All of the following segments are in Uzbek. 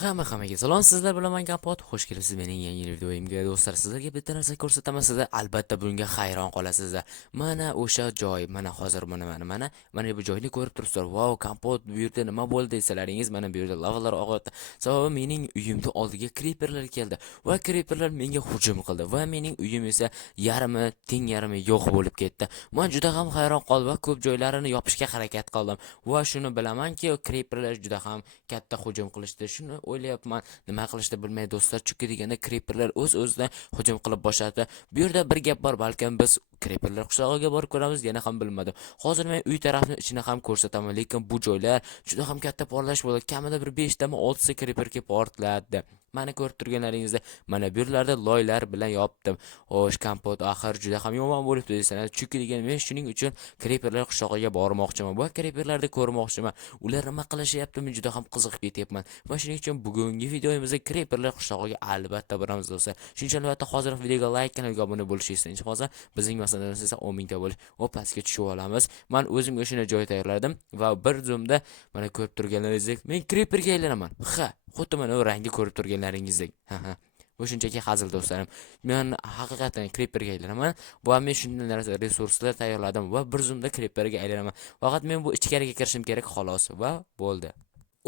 Hammaga salom, sizlar bilan men Kapot. Xush kelibsiz mening yangi videoyimga do'stlar. Sizlarga bitta narsa ko'rsataman, sizlar albatta bunga hayron qolasizlar. Mana o'sha joy, mana hozir mana bu joyni ko'rib turibsizlar. Wow, Kapot bu yerda nima bo'ldi desalaringiz, mana bu yerda lavalar og'ayapti. Sababi mening uyimning oldiga creeperlar keldi va creeperlar menga hujum qildi va mening uyim esa yarmi yo'q bo'lib ketdi. Men juda ham hayron qoldim va ko'p joylarini yopishga harakat qildim va shuni bilamanki, creeperlar juda ham katta hujum qilishdi. Shuni o'ylayapman, nima qilishni bilmay do'stlar, chunki deganda creeperlar o'z-o'zidan hujum qilib boshladi. Bu yerda bir gap bor, balkim biz creeperlar qishlog'iga borib ko'ramiz, yana ham bilmadim. Hozir men uy tarafni ichini ham ko'rsataman, lekin bu joylar juda ham katta portlash bo'ldi. Kamida bir 5 tami 6 ta creeper kelib portladi. Mana ko'rib turganlaringizda, mana bu yerlarda loylar bilan yopdim. Xo'sh, Kompot axir juda ham yomon bo'libdi deysizlar. Chunki degan men shuning uchun creeperlar qishlog'iga bormoqchiman. Bu creeperlarni ko'rmoqchiman. Ular nima qilishyapti, men juda ham qiziqib ketyapman. Va shuning uchun bugungi videomizda creeperlar qishlog'iga albatta boramiz do'stlar. Shuning uchun albatta hozir videoga like, kanalga obuna bo'lishingizni hozir bizning masalamiz esa 10 mingta bo'lish. Hop, pastga tushib olamiz. Men o'zimga shunday joy tayyorladim va bir zoomda mana ko'rib turganlaringizdek men creeperga aylanaman. Ha, xuddi mana u rangni ko'rib turganlaringizdek. Ha. Bu shunchaki hazil do'stlarim. Men haqiqatan creeperga aylanaman va men shunday narsa resurslar tayyorladim va bir zoomda creeperga aylanaman. Faqat men bu ichkariga kirishim kerak xolos va bo'ldi.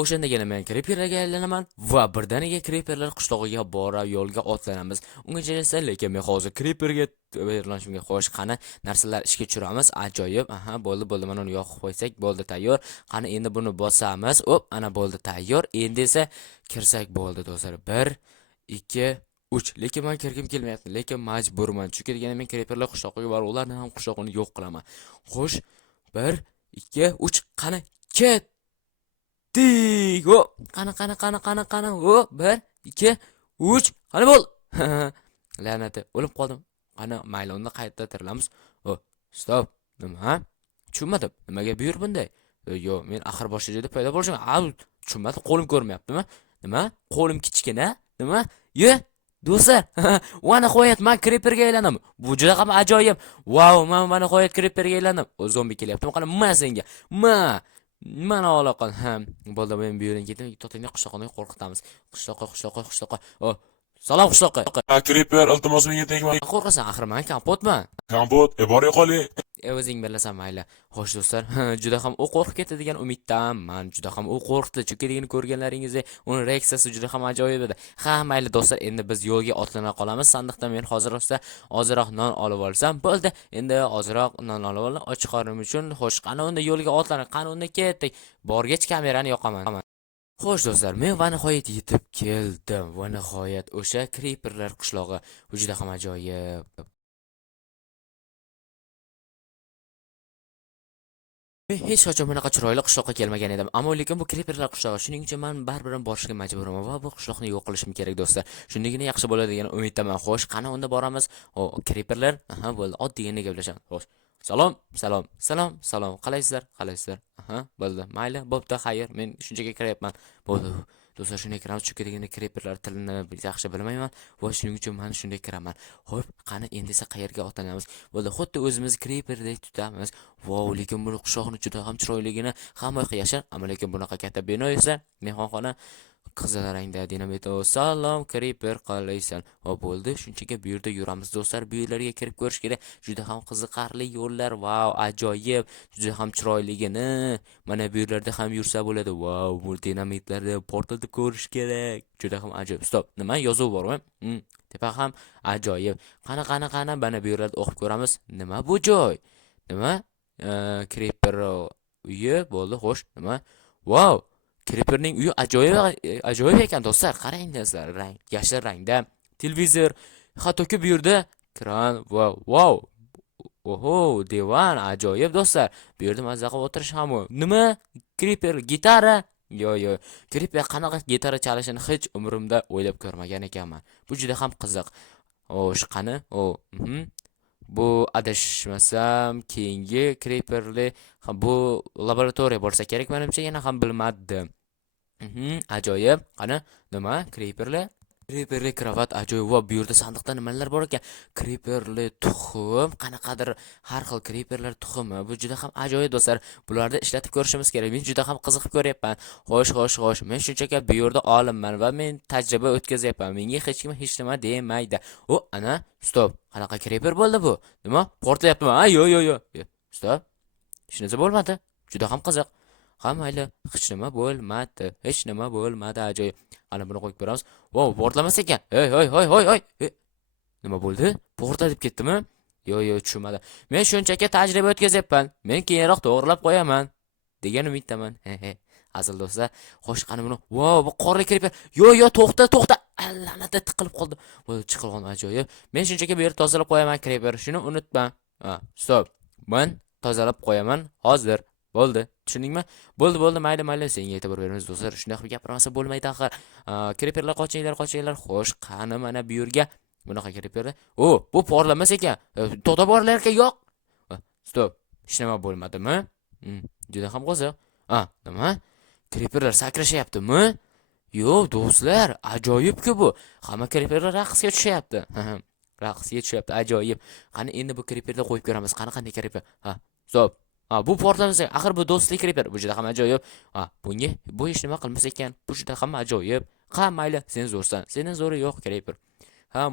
O'shandagina men creeperlarga aylanaman va birdaniga creeperlar qishlog'iga borib yo'lga otlanamiz. Ungacha esa lekin men hozir creeperga tayyorlanishimga xo'sh, qani narsalar ishga tushiramiz. Ajoyib. Aha, bo'ldi. Mana uni yoqib qo'ysak bo'ldi, tayyor. Qani endi buni bosamiz. Hop, ana bo'ldi, tayyor. Endi esa kirsak bo'ldi do'stlar. 1 2 3. Lekin men kirgim kelmayapti, lekin majburman. Chunki degani men creeperlar qishlog'iga borib, ularni ham qishlog'ini yo'q qilaman. Xo'sh, 1 2 3 qani ket. Tik. Hop. Qani. Hop. 1 2 3. Qani bo'l. La'nati, o'lib qoldim. Qani, mayli, unda qayta tirilamiz. Hop. Stop. Nima? Tushunmadim. Nimaga buyur bunday? Yo'q, men axir boshqa joyda paydo bo'lishim. Tushunmadim. Qo'lim ko'rmayaptimi? Nima? Qo'lim kichkina. Nima? Ye. Do'stlar, mana nihoyat men creeperga aylandim. Bu juda ham ajoyib. Wow, men mana nihoyat creeperga aylandim. O zombi kelyapti. Qani, men senga. Mana aloqan. Bo'ldi, men bu yerdan ketdim. To'tangni qishloqni qo'rqitamiz. Qishloqqa. Oh, salom qishloqqa. Creeper, iltimos menga tegma. Qo'rqasan, axir men Kompotman. Kompot, bor yo'qoli. O'zing bilasan, mayli. Xo'sh do'stlar, juda ham u qo'rqib ketdi degan umiddaman. Juda ham u qo'rqdi. Chunki degani ko'rganlaringizda uni reaksiyasi juda ham ajoyib edi. Ha, mayli do'stlar, endi biz yo'lga otlana qolamiz. Sandiqdan men hozir ozroq non olib olsam bo'ldi. Endi ozroq non olib olib, och qorim uchun xo'sh, qani unda yo'lga otlanib, qani unda ketdik. Borgach kamerani yoqaman. Xo'sh do'stlar, men va nihoyat yetib keldim. Va nihoyat o'sha creeperlar qishlog'i juda ham ajoyib. Men hech qachon bunaqa chiroyli qishloqqa kelmagan edim, ammo lekin bu creeperlar qishlog'i, shuning uchun men baribir borishga majburman va bu qishloqni yo'q qilishim kerak do'stlar. Shundagina yaxshi bo'ladi degan umiddaman. Xo'sh, qani unda boramiz. Creeperlar, aha, bo'ldi. Oddiygina gaplashamiz. Xo'sh. Salom. Qalaysizlar? Aha, bo'ldi. Mayli, bo'pti, xayr. Men shunchaga kiryapman. Bo'ldi. Do'stlar, shunday kiramiz, chunki deganda creeperlar tilini yaxshi bilmayman va shuning uchun men shunday kiraman. Xo'p, qani endi esa qayerga otlanamiz? Bo'ldi, xuddi o'zimiz creeperdek tutamiz. Wow, lekin bu qishloqni juda ham chiroyligini hamma yoqqa yashar, ammo lekin bunaqa katta bino esa mehmonxona qizil rangda dinamit. Salom creeper, qalaysan? Bo'ldi, shunchaki bu yerda yuramiz do'stlar. Bu yerlarga kirib ko'rish kerak. Juda ham qiziqarli yo'llar. Wow, ajoyib. Juda ham chiroyligini. Mana bu yerlarda ham yursa bo'ladi. Wow, bu dinamitlarni portlatib ko'rish kerak. Juda ham ajoyib. Stop. Nima yozuv bormi? Tepa ham ajoyib. Qani, mana bu yerlarda o'qib ko'ramiz. Nima bu joy? Nima? Creeper uyi bo'ldi. Xo'sh, nima? Wow, creeperning uyi ajoyib ekan do'stlar. Qarang do'stlar, rang, yashil rangda televizor, hattoki bu yerda kran va wow. Oho, divan ajoyib do'stlar. Bu yerda mazza qilib o'tirish ham. Nima? Creeper gitara? Yo'q. Creeper qanaqa gitara chalishini hech umrimda o'ylab ko'rmagan ekanman. Bu juda ham qiziq. Xo'sh, qani? Bu adashmasam keyingi creeperli bu laboratoriya bo'lsa kerak, menimcha yana ham bilmadim. Ajoyib. Qani, nima? Creeperli? Creeperli kravat ajoyib. Va bu yerda sandiqda nimalar bor ekan? Creeperli tuxum, qanaqadir har xil creeperlar tuxumi. Bu juda ham ajoyib do'stlar. Bularni ishlatib ko'rishimiz kerak. Men juda ham qiziqib ko'ryapman. Xo'sh. Men shunchaki bu yerda olimman va men tajriba o'tkazyapman. Menga hech kim hech nima demaydi. Ana, stop. Qanaqa creeper bo'ldi bu? Nima? Portlayaptimi? Yo. Stop. Hech narsa bo'lmadi. Juda ham qiziq. Ha mayli, hech nima bo'lmadi. Hech nima bo'lmadi, ajoyib. Ana buni qo'yib ko'ramiz. Wow, portlamas ekan. Hoy. Nima bo'ldi? Portlatib ketdimi? Yo, tushunmadi. Men shunchaki tajriba o'tkazyapman. Men keyinroq to'g'rilab qo'yaman degan umiddaman. Asl do'stlar, xo'sh qani buni. Wow, bu qorli creeper. Yo, to'xta. La'natda tiqilib qoldi. Bu chiqilgan ajoyib. Men shunchaki bu yerni tozalab qo'yaman creeper. Shuni unutma. Stop. Men tozalab qo'yaman hozir. Bo'ldi, tushundingmi? Bo'ldi, mayli, senga e'tibor beramiz do'stlar. Shunday qilib gapiramasa bo'lmaydi axir. Creeperlar qochinglar. Xo'sh, qani mana bu yerga bunaqa creeperlar. Bu porlamas ekan. To'xtab borlar ekan, yo'q. Stop. Hech nima bo'lmadimi? Juda ham qiziq. Nima? Creeperlar sakrashyaptimi? Yo'q, do'stlar, ajoyib-ku bu. Hamma creeperlar raqsga tushyapti. Raqsga tushyapti, ajoyib. Qani endi bu creeperni qo'yib ko'ramiz. Qanday creeper? Stop. Bu portlamasa, axir bu do'stlik creeper. Bu juda ham ajoyib. Bunga bu hech nima qilmas ekan. Bu juda ham ajoyib. Mayli, sen zo'rsan. Sening zo'ri yo'q creeper.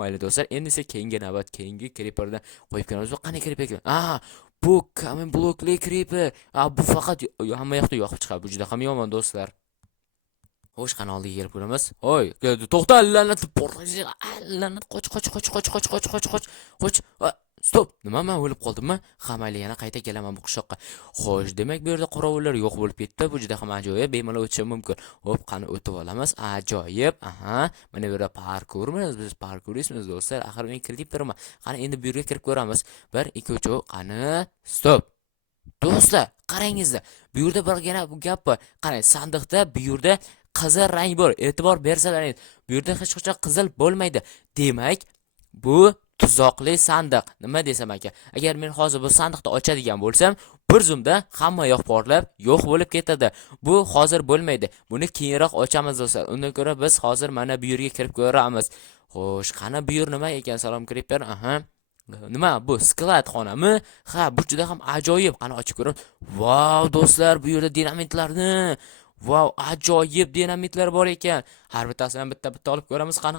Mayli do'stlar, endi esa keyingi navbat, keyingi creeperni qo'yib ko'ramiz. Bu qanday creeper? Bu common blockli creeper. Bu faqat hamma yoqda yoqib chiqadi. Bu juda ham yomon do'stlar. Xo'sh, qani oldiga kelib ko'ramiz. To'xta, la'nat portlash. La'nat, qoch. Stop. Nima, men o'lib qoldimmi? Mayli, yana qayta kelaman bu qishloqqa. Xo'sh, demak bu yerda qorovullar yo'q bo'lib ketdi. Bu juda ham ajoyib, bemalol o'tishim mumkin. Qani o'tib olamiz. Ajoyib. Mana bu yerda parkurmiz. Biz parkuristmiz do'stlar. Axir men creeperman. Qani endi bu yerga kirib ko'ramiz. 1 2 3. Qani, stop. Do'stlar, qarangizda. Bu yerda bir gap bor. Qarang, sandiqda bu yerda qizil rang bor. E'tibor bersalaringiz. Bu yerda hech qachon qizil bo'lmaydi. Demak, bu tuzoqli sandiq. Nima desam aka? Agar men hozir bu sandiqni ochadigan bo'lsam, bir zumda hamma yoq portlab, yo'q bo'lib ketadi. Bu hozir bo'lmaydi. Buni keyinroq ochamiz do'stlar. Undan ko'ra biz hozir mana bu yerga kirib ko'ramiz. Xo'sh, qani bu yer nima ekan? Salom creeper. Nima bu? Skelet xonami? Bu juda ham ajoyib. Qani ochib ko'ramiz. Wow, do'stlar, bu yerda dinamitlarni Wow, ajoyib dinamitlar bor ekan. Har bittasidan bitta olib ko'ramiz. Qani,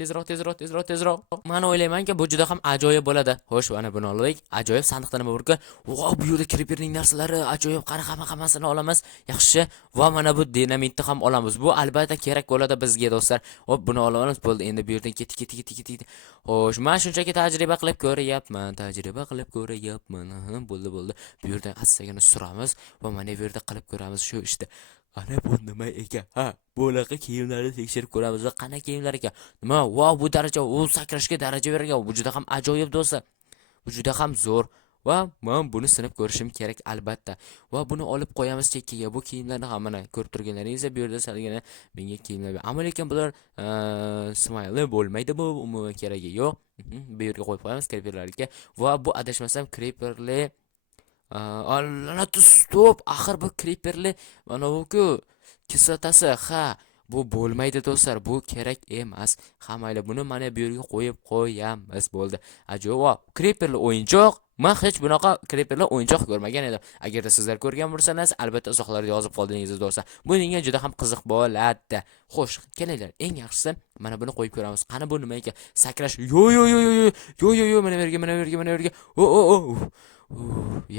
tezroq. Men o'ylaymanki, bu juda ham ajoyib bo'ladi. Xo'sh, mana buni olaylik. Ajoyib sandiqda nima bor ekan? Wow, bu yerda creeperning narsalari ajoyib. Qani hammasini olamiz. Yaxshi. Va mana bu dinamitni ham olamiz. Bu albatta kerak bo'ladi bizga do'stlar. Buni olamiz. Bo'ldi, endi bu yerdan ket. Xo'sh, men shunchaki tajriba qilib ko'ryapman. Bo'ldi. Bu yerdan astagina suramiz va mana bu yerda qilib ko'ramiz shu ishda. Ana bu nima ekan? Bunaqa kiyimlarni tekshirib ko'ramiz. Va qana kiyimlar ekan? Nima? Wow, bu daraja, u sakrashga daraja bergan. Bu juda ham ajoyib do'stlar. Bu juda ham zo'r. Va men buni sinib ko'rishim kerak albatta. Va buni olib qo'yamiz chekkaga. Bu kiyimlarni ham mana ko'rib turganlaringiz bu yerda salgina menga kiyimlar. Ammo lekin bular smiley bo'lmaydi, bu umuman keragi yo'q. Bu yerga qo'yib qo'yamiz creeperlarga. Va bu adashmasam creeperli stop. Axir bu creeperli mana bu-ku kislotasi. Bu bo'lmaydi do'stlar, bu kerak emas. Mayli, buni mana bu yerga qo'yib qo'yamiz. Bo'ldi. Ajoyib. Creeperli o'yinchoq. Men hech bunaqa creeperli o'yinchoq ko'rmagan edim. Agarda sizlar ko'rgan bo'lsangiz, albatta izohlarda yozib qoldingiz do'stlar. Bu menga juda ham qiziq bo'ladi. Xo'sh, kelinglar. Eng yaxshisi mana buni qo'yib ko'ramiz. Qani bu nima ekan? Sakrash. Yo, mana bu yerga.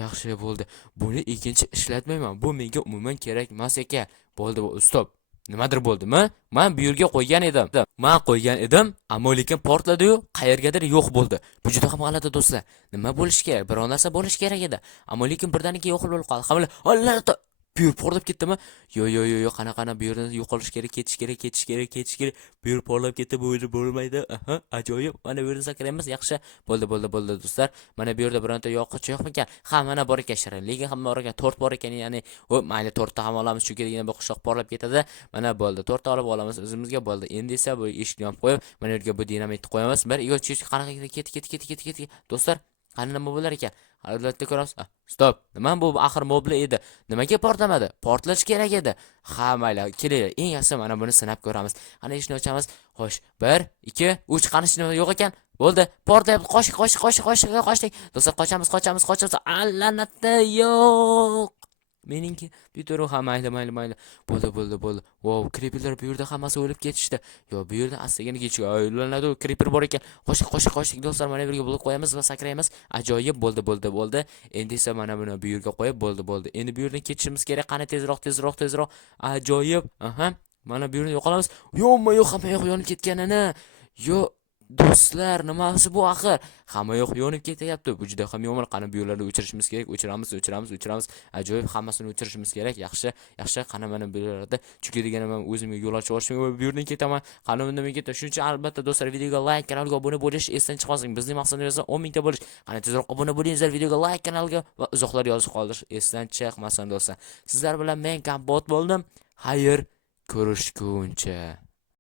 Yaxshi bo'ldi. Buni ikkinchi ishlatmayman. Bu menga umuman kerak emas ekan. Bo'ldi, stop. Nimadir bo'ldimi? Men bu yerga qo'ygan edim. Ammo lekin portladi-yu, qayergadir yo'q bo'ldi. Bu juda ham g'alati do'stlar. Nima bo'lish kerak? Biror narsa bo'lish kerak edi. Ammo lekin birdaniga yo'q bo'lib qoldi. Alloh, bu yer portlab ketdimi? Yo, qana bu yerdan yo'qolish kerak, ketish kerak. Bu yer portlab ketdi, bu yer bo'lmaydi. Ajoyib. Mana bu yerdan sakraymiz. Yaxshi. Bo'ldi do'stlar. Mana bu yerda bironta yo'qchi yo'qmikan? Mana bor ekan, shirinlik ham bor ekan, tort bor ekan, ya'ni mayli tortni ham olamiz, chunki degan bu qishloq portlab ketadi. Mana bo'ldi. Tortni olib olamiz o'zimizga. Bo'ldi. Endi esa bu eshikni yopib qo'yib, mana yerga bu dinamitni qo'yamiz. 1 2 3 qanaqa ket. Do'stlar, Qani nima bo'lar ekan? Albatta ko'ramiz. Stop. Nima bu axir mobla edi. Nimaga portlamadi? Portlash kerak edi. Ha, mayli, kelinglar. Eng yaxshi mana buni sinab ko'ramiz. Qani ishni ochamiz. Xo'sh, 1, 2, 3 qani ishni yo'q ekan. Bo'ldi. Portlayapti. Qochdik. Do'stlar, qochamiz. Allanatda yo'q. Meningki bituru ha, mayli. Bo'ldi. Wow, creeperlar bu yerda hammasi o'lib ketishdi. Yo, bu yerda astagina kechib aylanadi, creeper bor ekan. Qochdik do'stlar, mana bu yerga bo'lib qo'yamiz va sakraymiz. Ajoyib bo'ldi. Endi esa mana buni bu yerga qo'yib bo'ldi. Endi bu yerdan ketishimiz kerak. Qani tezroq. Ajoyib. Aha. Mana bu yerni yo'qolamiz. Hamma yo'q yonib ketganini. Yo, do'stlar, nimasi bu axir? Hamma yo'q yonib ketyapti. Bu juda ham yomon. Qani bu yo'llarni o'chirishimiz kerak. O'chiramiz. Ajoyib, hammasini o'chirishimiz kerak. Yaxshi. Qani mana bu yerlarda chunki deganim ham o'zimga yo'l ochib olishim va bu yerdan ketaman. Qani bundan men ketaman. Shuning uchun albatta do'stlar, videoga like, kanalga obuna bo'lish esdan chiqmasin. Bizning maqsadimiz esa 10 mingta bo'lish. Qani tezroq obuna bo'linglar, videoga like, kanalga va uzoqlar yozib qoldirish esdan chiqmasin do'stlar. Sizlar bilan men Kompot bo'ldim. Xayr, ko'rishguncha.